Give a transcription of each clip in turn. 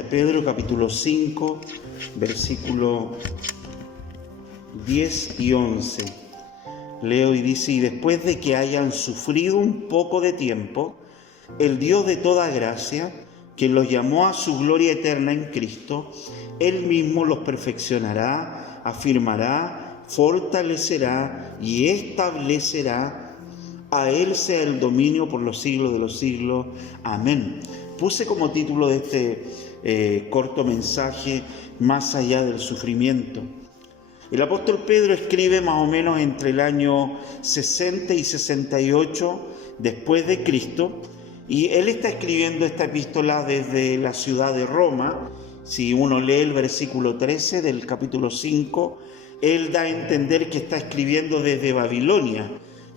de Pedro, capítulo 5, versículo 10 y 11. Leo y dice: y después de que hayan sufrido un poco de tiempo, el Dios de toda gracia, que los llamó a su gloria eterna en Cristo, Él mismo los perfeccionará, afirmará, fortalecerá y establecerá. A Él sea el dominio por los siglos de los siglos. Amén. Puse como título de este corto mensaje: más allá del sufrimiento. El apóstol Pedro escribe más o menos entre el año 60 y 68 después de Cristo, y él está escribiendo esta epístola desde la ciudad de Roma. Si uno lee el versículo 13 del capítulo 5, él da a entender que está escribiendo desde Babilonia.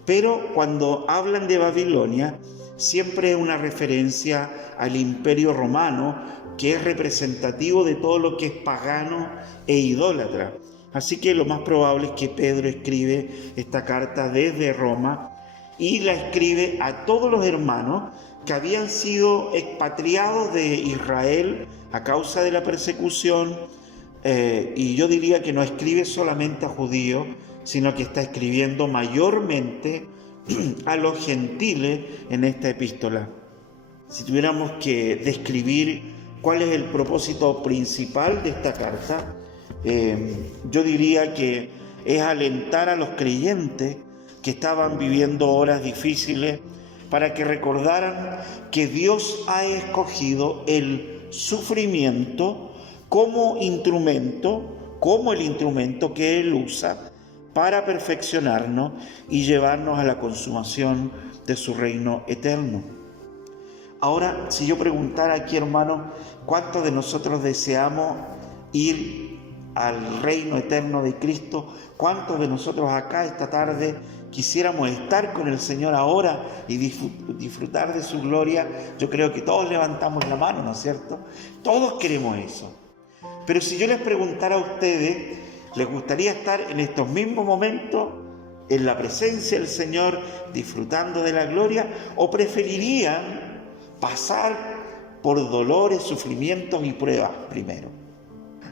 Pero cuando hablan de Babilonia, siempre es una referencia al imperio romano, que es representativo de todo lo que es pagano e idólatra. Así que lo más probable es que Pedro escribe esta carta desde Roma y la escribe a todos los hermanos que habían sido expatriados de Israel a causa de la persecución. Y yo diría que no escribe solamente a judíos, sino que está escribiendo mayormente a los gentiles en esta epístola. Si tuviéramos que describir cuál es el propósito principal de esta carta, yo diría que es alentar a los creyentes que estaban viviendo horas difíciles para que recordaran que Dios ha escogido el sufrimiento como el instrumento que Él usa para perfeccionarnos y llevarnos a la consumación de su reino eterno. Ahora, si yo preguntara aquí, hermano, ¿cuántos de nosotros deseamos ir al reino eterno de Cristo? ¿Cuántos de nosotros acá esta tarde quisiéramos estar con el Señor ahora y disfrutar de su gloria? Yo creo que todos levantamos la mano, ¿no es cierto? Todos queremos eso. Pero si yo les preguntara a ustedes, ¿les gustaría estar en estos mismos momentos en la presencia del Señor, disfrutando de la gloria? ¿O preferirían pasar por dolores, sufrimientos y pruebas primero?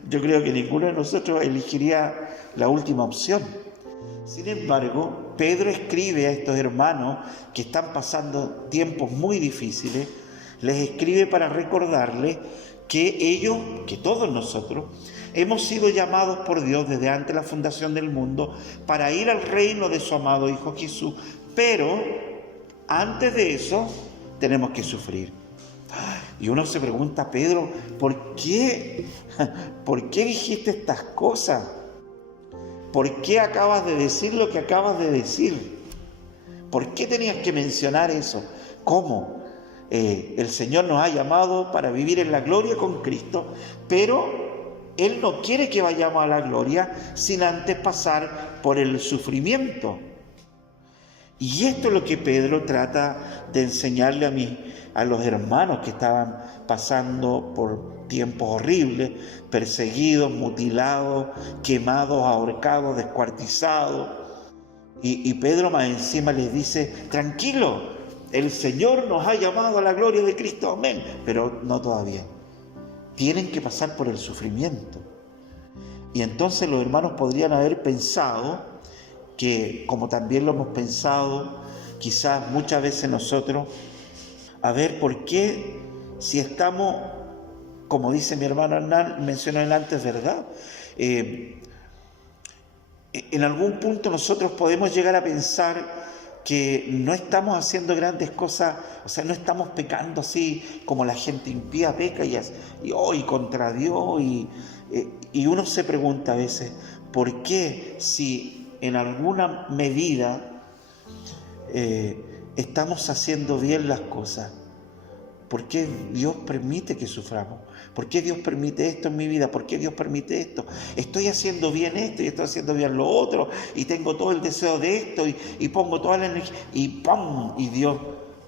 Yo creo que ninguno de nosotros elegiría la última opción. Sin embargo, Pedro escribe a estos hermanos que están pasando tiempos muy difíciles, les escribe para recordarles que ellos, que todos nosotros, hemos sido llamados por Dios desde antes de la fundación del mundo para ir al reino de su amado Hijo Jesús. Pero antes de eso tenemos que sufrir. Y uno se pregunta: Pedro, ¿por qué dijiste estas cosas? ¿Por qué acabas de decir lo que acabas de decir? ¿Por qué tenías que mencionar eso? ¿Cómo? El Señor nos ha llamado para vivir en la gloria con Cristo, pero Él no quiere que vayamos a la gloria sin antes pasar por el sufrimiento. Y esto es lo que Pedro trata de enseñarle a los hermanos que estaban pasando por tiempos horribles, perseguidos, mutilados, quemados, ahorcados, descuartizados. Y Pedro más encima les dice: tranquilo, el Señor nos ha llamado a la gloria de Cristo, amén. Pero no todavía. Tienen que pasar por el sufrimiento. Y entonces los hermanos podrían haber pensado que, como también lo hemos pensado quizás muchas veces nosotros, a ver, ¿por qué si estamos, como dice mi hermano Hernán, mencionó él antes, ¿verdad? En algún punto nosotros podemos llegar a pensar que no estamos haciendo grandes cosas, o sea, no estamos pecando así como la gente impía peca y contra Dios, y uno se pregunta a veces: ¿por qué si en alguna medida estamos haciendo bien las cosas? ¿Por qué Dios permite que suframos? ¿Por qué Dios permite esto en mi vida? ¿Por qué Dios permite esto? Estoy haciendo bien esto y estoy haciendo bien lo otro, y tengo todo el deseo de esto y pongo toda la energía, y ¡pum! Y Dios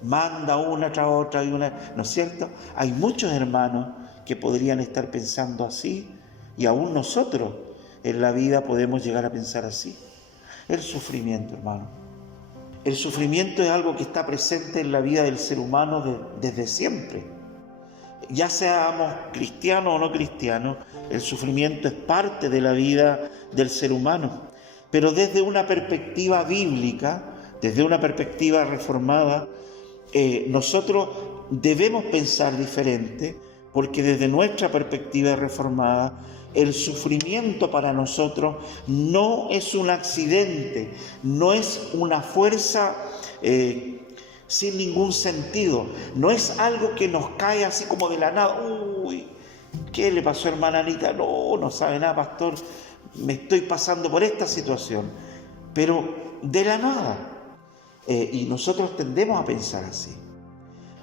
manda una tras otra y una, ¿no es cierto? Hay muchos hermanos que podrían estar pensando así, y aún nosotros en la vida podemos llegar a pensar así. El sufrimiento, hermano. El sufrimiento es algo que está presente en la vida del ser humano desde siempre. Ya seamos cristianos o no cristianos, el sufrimiento es parte de la vida del ser humano. Pero desde una perspectiva bíblica, desde una perspectiva reformada, nosotros debemos pensar diferente, porque desde nuestra perspectiva reformada, el sufrimiento para nosotros no es un accidente, no es una fuerza sin ningún sentido, no es algo que nos cae así como de la nada. Uy, ¿qué le pasó, hermana Anita? No sabe nada, pastor, me estoy pasando por esta situación, pero de la nada. Y nosotros tendemos a pensar así.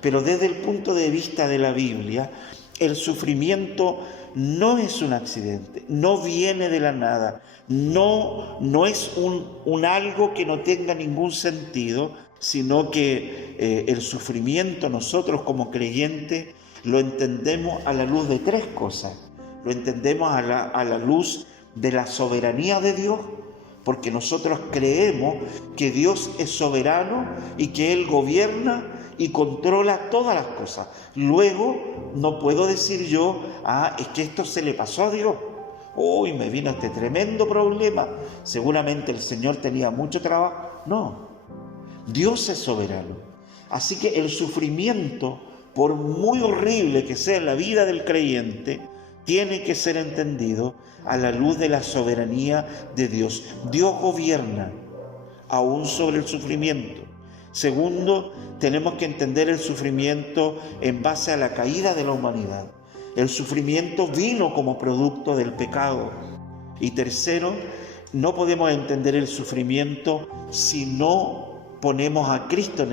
Pero desde el punto de vista de la Biblia, el sufrimiento no es un accidente, no viene de la nada, no es un algo que no tenga ningún sentido, sino que el sufrimiento nosotros como creyentes lo entendemos a la luz de tres cosas. Lo entendemos a la luz de la soberanía de Dios, porque nosotros creemos que Dios es soberano y que Él gobierna y controla todas las cosas. Luego, no puedo decir yo, es que esto se le pasó a Dios. Uy, me vino este tremendo problema. Seguramente el Señor tenía mucho trabajo. No, Dios es soberano. Así que el sufrimiento, por muy horrible que sea en la vida del creyente, tiene que ser entendido a la luz de la soberanía de Dios. Dios gobierna aún sobre el sufrimiento. Segundo, tenemos que entender el sufrimiento en base a la caída de la humanidad. El sufrimiento vino como producto del pecado. Y tercero, no podemos entender el sufrimiento si no ponemos a Cristo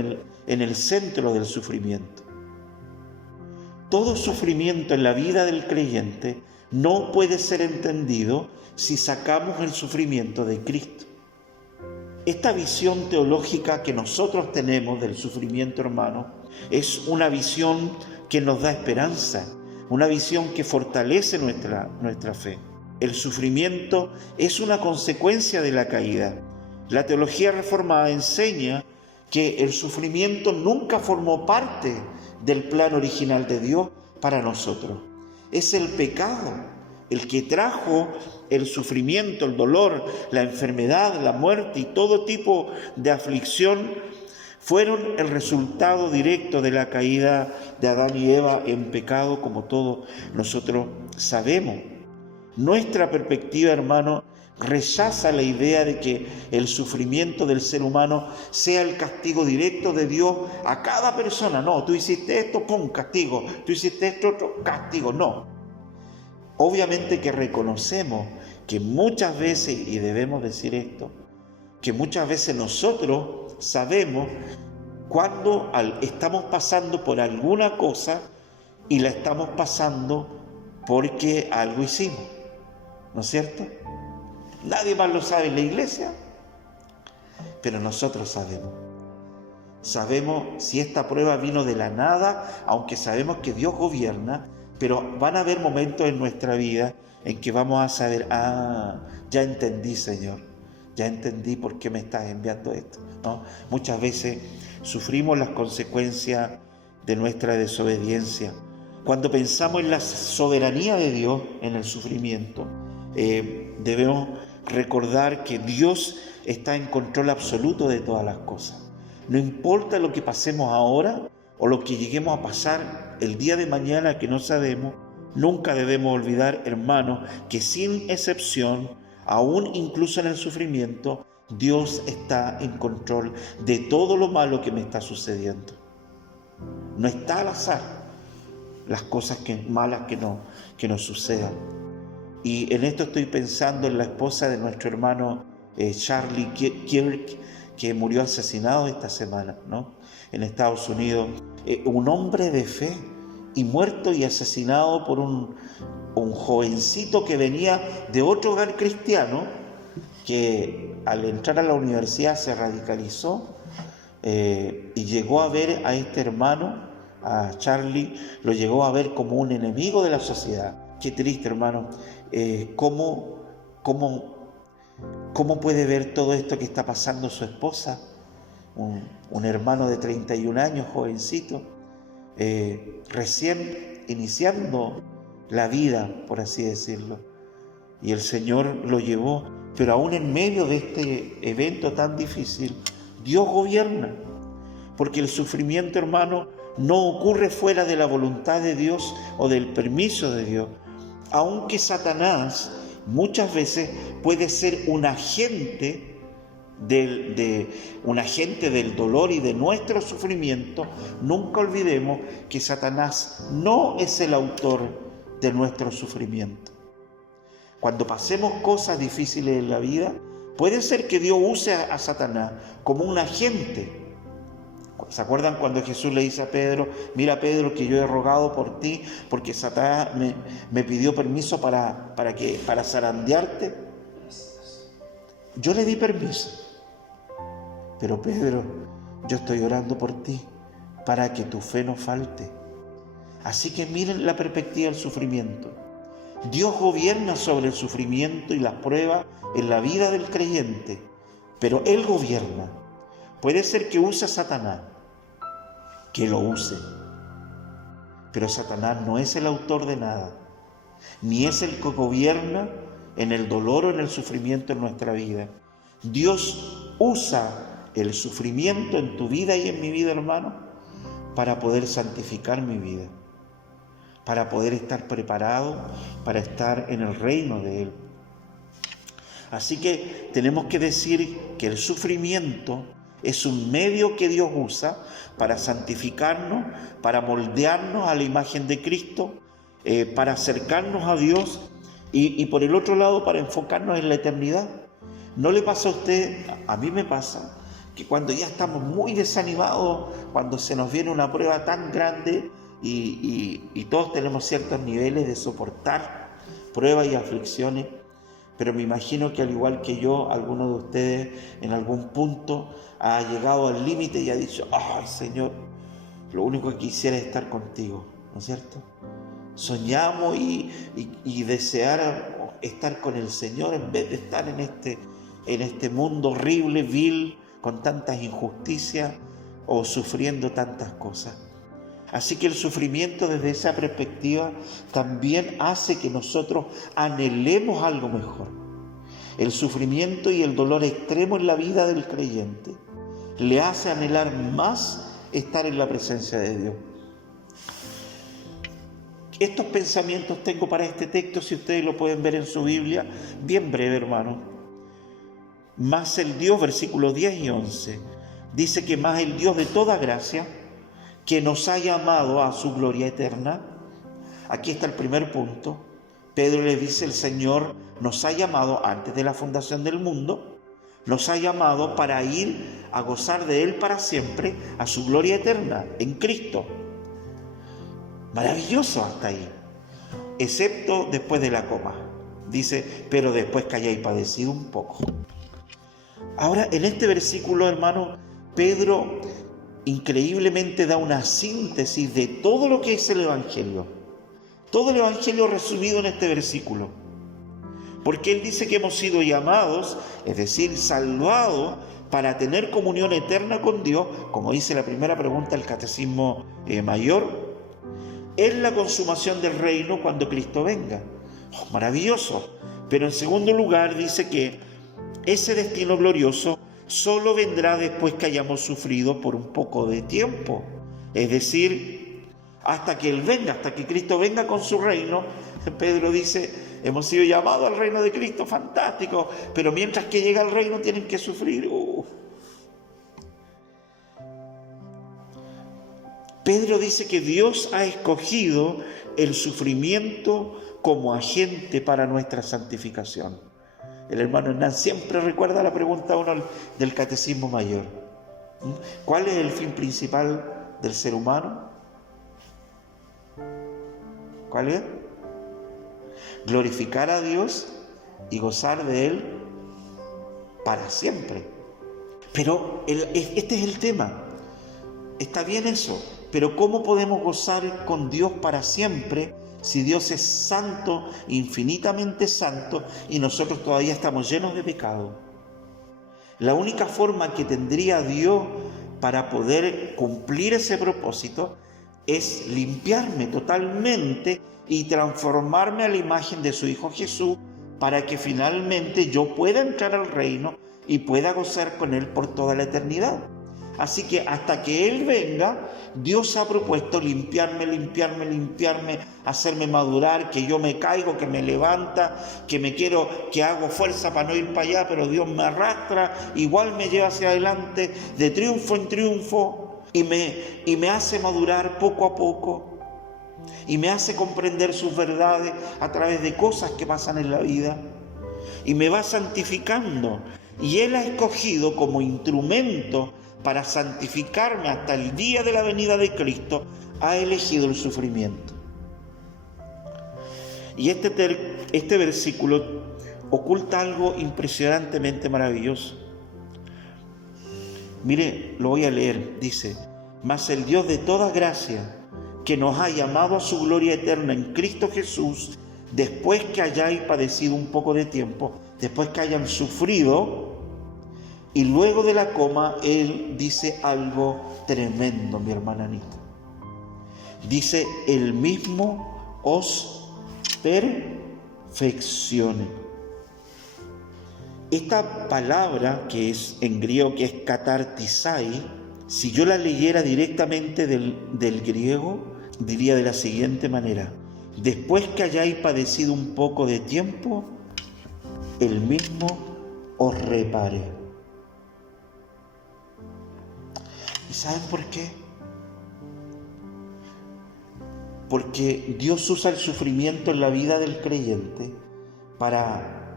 en el centro del sufrimiento. Todo sufrimiento en la vida del creyente no puede ser entendido si sacamos el sufrimiento de Cristo. Esta visión teológica que nosotros tenemos del sufrimiento, hermano, es una visión que nos da esperanza, una visión que fortalece nuestra fe. El sufrimiento es una consecuencia de la caída. La teología reformada enseña que el sufrimiento nunca formó parte del plan original de Dios para nosotros. Es el pecado el que trajo el sufrimiento, el dolor, la enfermedad, la muerte y todo tipo de aflicción fueron el resultado directo de la caída de Adán y Eva en pecado, como todos nosotros sabemos. Nuestra perspectiva, hermano, rechaza la idea de que el sufrimiento del ser humano sea el castigo directo de Dios a cada persona. No, tú hiciste esto, ¡pum!, castigo. Tú hiciste esto, otro, castigo. No. Obviamente que reconocemos que muchas veces, y debemos decir esto, que muchas veces nosotros sabemos cuando estamos pasando por alguna cosa y la estamos pasando porque algo hicimos, ¿no es cierto? Nadie más lo sabe en la iglesia, pero nosotros sabemos. Sabemos si esta prueba vino de la nada, aunque sabemos que Dios gobierna, pero van a haber momentos en nuestra vida en que vamos a saber, ya entendí, Señor, ya entendí por qué me estás enviando esto, ¿no? Muchas veces sufrimos las consecuencias de nuestra desobediencia. Cuando pensamos en la soberanía de Dios en el sufrimiento, debemos recordar que Dios está en control absoluto de todas las cosas. No importa lo que pasemos ahora o lo que lleguemos a pasar el día de mañana, que no sabemos, nunca debemos olvidar, hermanos, que sin excepción, aún incluso en el sufrimiento, Dios está en control de todo lo malo que me está sucediendo. No está al azar las cosas malas que nos sucedan. Y en esto estoy pensando en la esposa de nuestro hermano Charlie Kirk, que murió asesinado esta semana, ¿no?, en Estados Unidos. Un hombre de fe, y muerto y asesinado por un jovencito que venía de otro hogar cristiano, que al entrar a la universidad se radicalizó y llegó a ver a este hermano, a Charlie, lo llegó a ver como un enemigo de la sociedad. Qué triste, hermano. ¿Cómo puede ver todo esto que está pasando su esposa? Un hermano de 31 años, jovencito, recién iniciando la vida, por así decirlo. Y el Señor lo llevó, pero aún en medio de este evento tan difícil, Dios gobierna. Porque el sufrimiento, hermano, no ocurre fuera de la voluntad de Dios o del permiso de Dios. Aunque Satanás muchas veces puede ser un agente del dolor y de nuestro sufrimiento, nunca olvidemos que Satanás no es el autor de nuestro sufrimiento. Cuando pasemos cosas difíciles en la vida, puede ser que Dios use a Satanás como un agente. ¿Se acuerdan cuando Jesús le dice a Pedro: mira, Pedro, que yo he rogado por ti porque Satanás me pidió permiso para zarandearte? Yo le di permiso, pero Pedro, yo estoy orando por ti para que tu fe no falte. Así que miren la perspectiva del sufrimiento. Dios gobierna sobre el sufrimiento y las pruebas en la vida del creyente, pero Él gobierna. Puede ser que use a Satanás, que lo use, pero Satanás no es el autor de nada, ni es el que gobierna en el dolor o en el sufrimiento en nuestra vida. Dios usa el sufrimiento en tu vida y en mi vida, hermano, para poder santificar mi vida, para poder estar preparado para estar en el reino de Él. Así que tenemos que decir que el sufrimiento es un medio que Dios usa para santificarnos, para moldearnos a la imagen de Cristo, para acercarnos a Dios y por el otro lado para enfocarnos en la eternidad. ¿No le pasa a usted? A mí me pasa que cuando ya estamos muy desanimados, cuando se nos viene una prueba tan grande y todos tenemos ciertos niveles de soportar pruebas y aflicciones, pero me imagino que al igual que yo, alguno de ustedes en algún punto ha llegado al límite y ha dicho: ¡ay, Señor! Lo único que quisiera es estar contigo, ¿no es cierto? Soñamos y desear estar con el Señor en vez de estar en este mundo horrible, vil, con tantas injusticias o sufriendo tantas cosas. Así que el sufrimiento desde esa perspectiva también hace que nosotros anhelemos algo mejor. El sufrimiento y el dolor extremo en la vida del creyente le hace anhelar más estar en la presencia de Dios. Estos pensamientos tengo para este texto, si ustedes lo pueden ver en su Biblia, bien breve, hermano. Más el Dios, versículos 10 y 11, dice que más el Dios de toda gracia, que nos ha llamado a su gloria eterna. Aquí está el primer punto. Pedro le dice: el Señor nos ha llamado antes de la fundación del mundo, nos ha llamado para ir a gozar de Él para siempre, a su gloria eterna, en Cristo. Maravilloso hasta ahí, excepto después de la coma. Dice: pero después que hayáis padecido un poco. Ahora, en este versículo, hermano, Pedro increíblemente da una síntesis de todo lo que es el Evangelio. Todo el Evangelio resumido en este versículo. Porque él dice que hemos sido llamados, es decir, salvados, para tener comunión eterna con Dios, como dice la primera pregunta del Catecismo Mayor, en la consumación del reino cuando Cristo venga. Oh, maravilloso. Pero en segundo lugar dice que ese destino glorioso solo vendrá después que hayamos sufrido por un poco de tiempo. Es decir, hasta que Él venga, hasta que Cristo venga con su reino. Pedro dice: hemos sido llamados al reino de Cristo, fantástico, pero mientras que llega el reino tienen que sufrir. Pedro dice que Dios ha escogido el sufrimiento como agente para nuestra santificación. El hermano Hernán siempre recuerda la pregunta 1 del Catecismo Mayor. ¿Cuál es el fin principal del ser humano? ¿Cuál es? Glorificar a Dios y gozar de Él para siempre. Pero este es el tema. Está bien eso, pero ¿cómo podemos gozar con Dios para siempre si Dios es santo, infinitamente santo, y nosotros todavía estamos llenos de pecado? La única forma que tendría Dios para poder cumplir ese propósito es limpiarme totalmente y transformarme a la imagen de su Hijo Jesús, para que finalmente yo pueda entrar al reino y pueda gozar con Él por toda la eternidad. Así que hasta que Él venga, Dios ha propuesto limpiarme, hacerme madurar, que yo me caigo, que me levanta, que hago fuerza para no ir para allá, pero Dios me arrastra, igual me lleva hacia adelante, de triunfo en triunfo, y me hace madurar poco a poco, y me hace comprender sus verdades a través de cosas que pasan en la vida, y me va santificando. Y Él ha escogido como instrumento para santificarme hasta el día de la venida de Cristo, ha elegido el sufrimiento. Y este versículo oculta algo impresionantemente maravilloso. Mire, lo voy a leer. Dice: mas el Dios de toda gracia, que nos ha llamado a su gloria eterna en Cristo Jesús, después que hayáis padecido un poco de tiempo, después que hayan sufrido. Y luego de la coma, Él dice algo tremendo, mi hermana Anita. Dice: Él mismo os perfeccione. Esta palabra, que es en griego, que es katartisai, si yo la leyera directamente del griego, diría de la siguiente manera: después que hayáis padecido un poco de tiempo, Él mismo os repare. ¿Y saben por qué? Porque Dios usa el sufrimiento en la vida del creyente para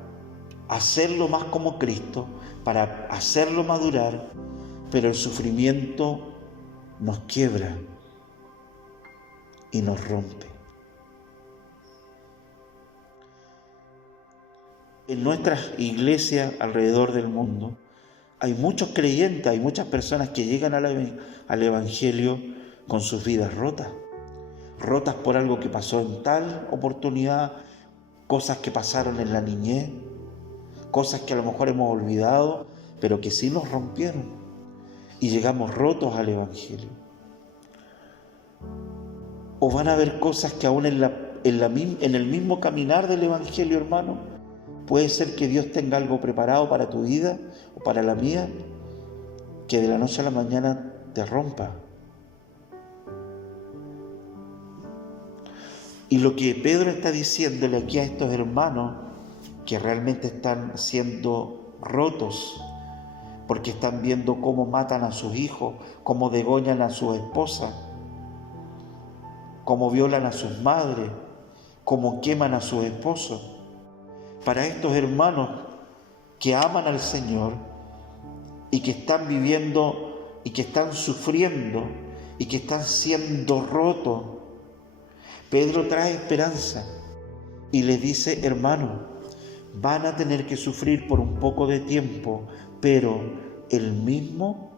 hacerlo más como Cristo, para hacerlo madurar, pero el sufrimiento nos quiebra y nos rompe. En nuestras iglesias alrededor del mundo hay muchos creyentes, hay muchas personas que llegan al Evangelio con sus vidas rotas por algo que pasó en tal oportunidad, cosas que pasaron en la niñez, cosas que a lo mejor hemos olvidado, pero que sí nos rompieron, y llegamos rotos al Evangelio. O van a haber cosas que aún en el mismo caminar del Evangelio, hermano, puede ser que Dios tenga algo preparado para tu vida o para la mía, que de la noche a la mañana te rompa. Y lo que Pedro está diciéndole aquí a estos hermanos, que realmente están siendo rotos, porque están viendo cómo matan a sus hijos, cómo degollan a sus esposas, cómo violan a sus madres, cómo queman a sus esposos. Para estos hermanos que aman al Señor y que están viviendo y que están sufriendo y que están siendo rotos, Pedro trae esperanza y les dice: hermano, van a tener que sufrir por un poco de tiempo, pero Él mismo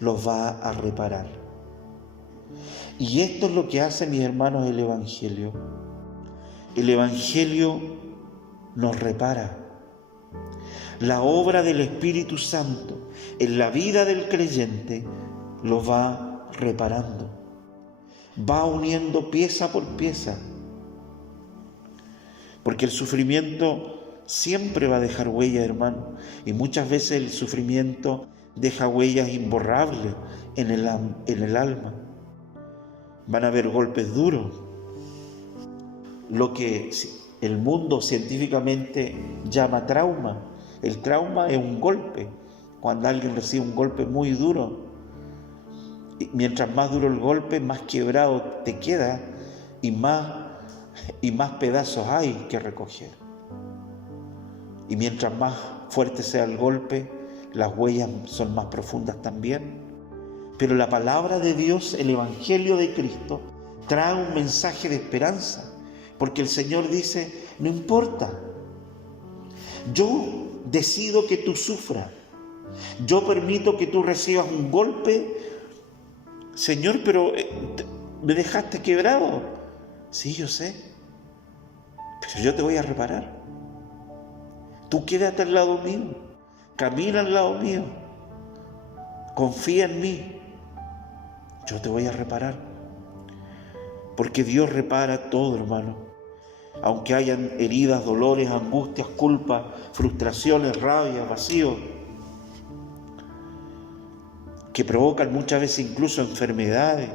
los va a reparar. Y esto es lo que hace, mis hermanos, el Evangelio. El Evangelio nos repara. La obra del Espíritu Santo en la vida del creyente lo va reparando, va uniendo pieza por pieza, porque el sufrimiento siempre va a dejar huella, hermano, y muchas veces el sufrimiento deja huellas imborrables en el alma. Van a haber golpes duros, lo que el mundo científicamente llama trauma. El trauma es un golpe, cuando alguien recibe un golpe muy duro. Y mientras más duro el golpe, más quebrado te queda y más pedazos hay que recoger. Y mientras más fuerte sea el golpe, las huellas son más profundas también. Pero la palabra de Dios, el Evangelio de Cristo, trae un mensaje de esperanza. Porque el Señor dice: no importa, yo decido que tú sufras, yo permito que tú recibas un golpe. Señor, pero me dejaste quebrado. Sí, yo sé, pero yo te voy a reparar. Tú quédate al lado mío, camina al lado mío, confía en mí, yo te voy a reparar. porque Dios repara todo, hermano. Aunque hayan heridas, dolores, angustias, culpas, frustraciones, rabia, vacío, que provocan muchas veces incluso enfermedades,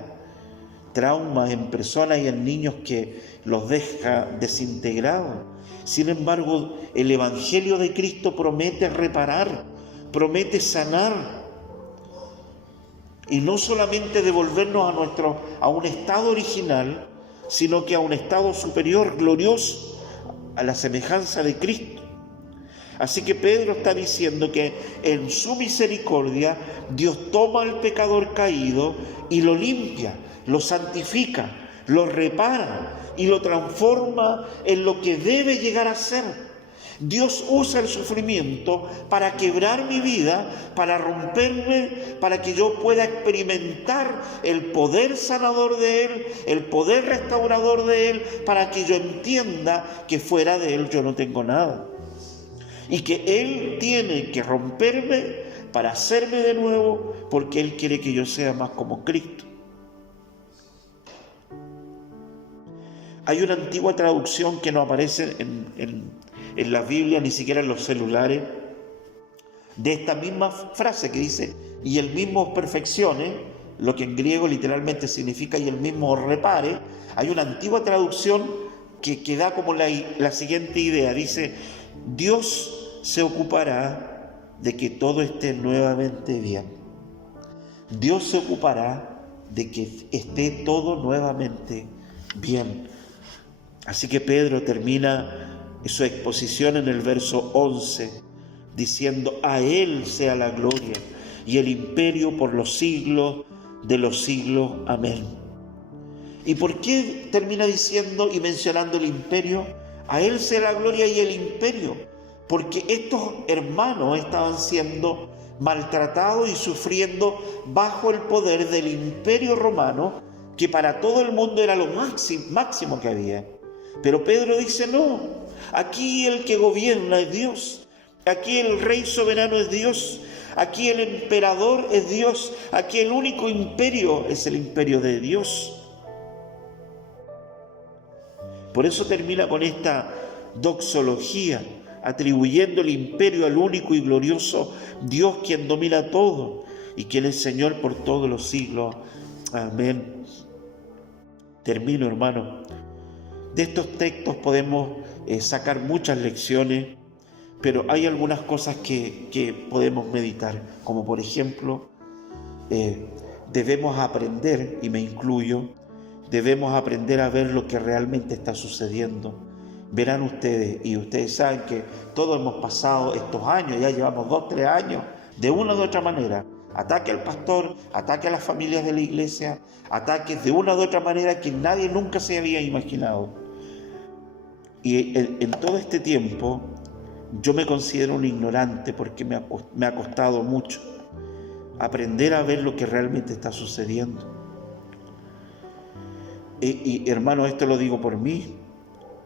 traumas en personas y en niños que los deja desintegrados. Sin embargo, el Evangelio de Cristo promete reparar, promete sanar, y no solamente devolvernos a un estado original, sino que a un estado superior, glorioso, a la semejanza de Cristo. Así que Pedro está diciendo que en su misericordia Dios toma al pecador caído y lo limpia, lo santifica, lo repara y lo transforma en lo que debe llegar a ser. Dios usa el sufrimiento para quebrar mi vida, para romperme, para que yo pueda experimentar el poder sanador de Él, el poder restaurador de Él, para que yo entienda que fuera de Él yo no tengo nada. Y que Él tiene que romperme para hacerme de nuevo, porque Él quiere que yo sea más como Cristo. Hay una antigua traducción que no aparece en la Biblia, ni siquiera en los celulares, de esta misma frase que dice, y Él mismo os perfeccione, lo que en griego literalmente significa y Él mismo os repare. Hay una antigua traducción que da como la siguiente idea, dice, Dios se ocupará de que todo esté nuevamente bien. Dios se ocupará de que esté todo nuevamente bien. Así que Pedro termina su exposición en el verso 11, diciendo, a Él sea la gloria y el imperio por los siglos de los siglos. Amén. ¿Y por qué termina diciendo y mencionando el imperio? A Él sea la gloria y el imperio, porque estos hermanos estaban siendo maltratados y sufriendo bajo el poder del imperio romano, que para todo el mundo era lo máximo que había. Pero Pedro dice, no, aquí el que gobierna es Dios, aquí el rey soberano es Dios, aquí el emperador es Dios, aquí el único imperio es el imperio de Dios. Por eso termina con esta doxología, atribuyendo el imperio al único y glorioso Dios, quien domina todo y quien es Señor por todos los siglos. Amén. Termino, hermano. De estos textos podemos sacar muchas lecciones, pero hay algunas cosas que podemos meditar, como por ejemplo, debemos aprender, y me incluyo, debemos aprender a ver lo que realmente está sucediendo. Verán ustedes, y ustedes saben que todos hemos pasado estos años, ya llevamos 2, 3 años, de una u otra manera, ataque al pastor, ataque a las familias de la iglesia, ataques de una u otra manera que nadie nunca se había imaginado. Y en todo este tiempo yo me considero un ignorante porque me ha costado mucho aprender a ver lo que realmente está sucediendo. Y hermano, esto lo digo por mí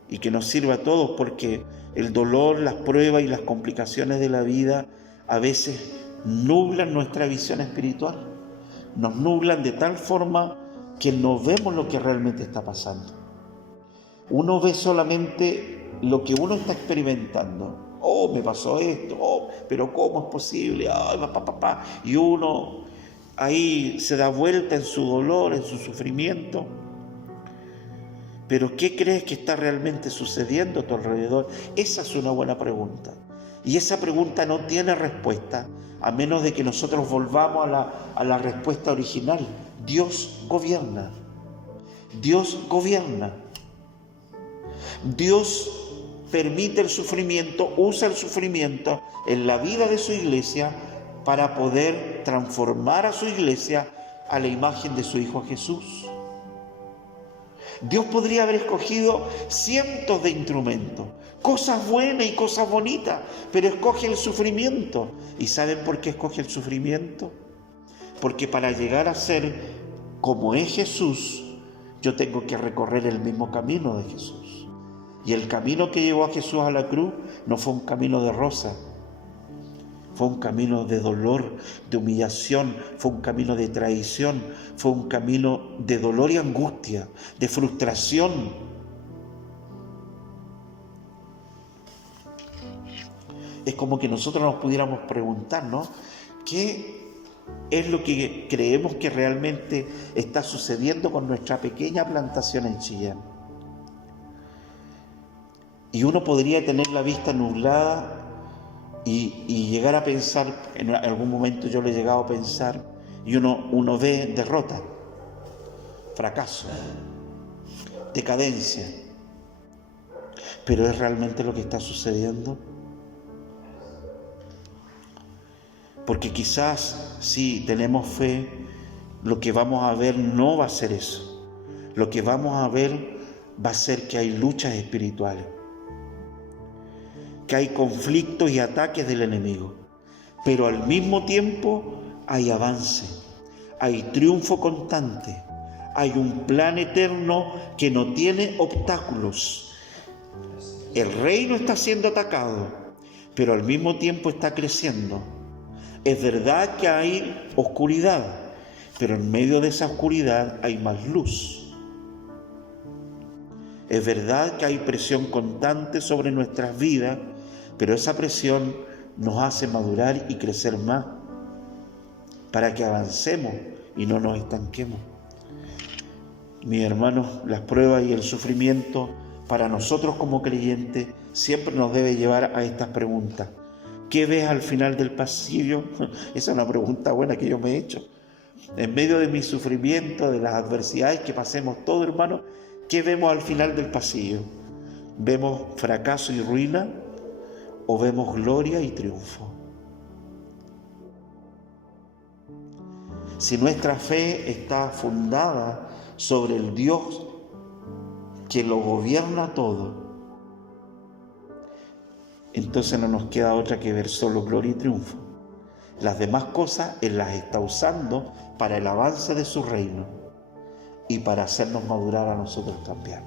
y que nos sirva a todos, porque el dolor, las pruebas y las complicaciones de la vida a veces nublan nuestra visión espiritual, nos nublan de tal forma que no vemos lo que realmente está pasando. Uno ve solamente lo que uno está experimentando. Oh, me pasó esto, oh, pero ¿cómo es posible? Ay, papá. Y uno ahí se da vuelta en su dolor, en su sufrimiento. Pero ¿qué crees que está realmente sucediendo a tu alrededor? Esa es una buena pregunta. Y esa pregunta no tiene respuesta, a menos de que nosotros volvamos a la respuesta original. Dios gobierna. Dios gobierna. Dios permite el sufrimiento, usa el sufrimiento en la vida de su iglesia para poder transformar a su iglesia a la imagen de su Hijo Jesús. Dios podría haber escogido cientos de instrumentos, cosas buenas y cosas bonitas, pero escoge el sufrimiento. ¿Y saben por qué escoge el sufrimiento? Porque para llegar a ser como es Jesús, yo tengo que recorrer el mismo camino de Jesús. Y el camino que llevó a Jesús a la cruz no fue un camino de rosa, fue un camino de dolor, de humillación, fue un camino de traición, fue un camino de dolor y angustia, de frustración. Es como que nosotros nos pudiéramos preguntar, ¿no? ¿Qué es lo que creemos que realmente está sucediendo con nuestra pequeña plantación en Chillán? Y uno podría tener la vista nublada y llegar a pensar, en algún momento yo lo he llegado a pensar, y uno ve derrota, fracaso, decadencia. ¿Pero es realmente lo que está sucediendo? Porque quizás si tenemos fe, lo que vamos a ver no va a ser eso. Lo que vamos a ver va a ser que hay luchas espirituales, que hay conflictos y ataques del enemigo, pero al mismo tiempo hay avance, hay triunfo constante, hay un plan eterno que no tiene obstáculos. El reino está siendo atacado, pero al mismo tiempo está creciendo. Es verdad que hay oscuridad, pero en medio de esa oscuridad hay más luz. Es verdad que hay presión constante sobre nuestras vidas, pero esa presión nos hace madurar y crecer más para que avancemos y no nos estanquemos. Mis hermanos, las pruebas y el sufrimiento para nosotros como creyentes siempre nos debe llevar a estas preguntas. ¿Qué ves al final del pasillo? Esa es una pregunta buena que yo me he hecho. En medio de mi sufrimiento, de las adversidades que pasemos todos, hermanos, ¿qué vemos al final del pasillo? ¿Vemos fracaso y ruina o vemos gloria y triunfo? Si nuestra fe está fundada sobre el Dios que lo gobierna todo, entonces no nos queda otra que ver solo gloria y triunfo. Las demás cosas Él las está usando para el avance de su reino y para hacernos madurar a nosotros también.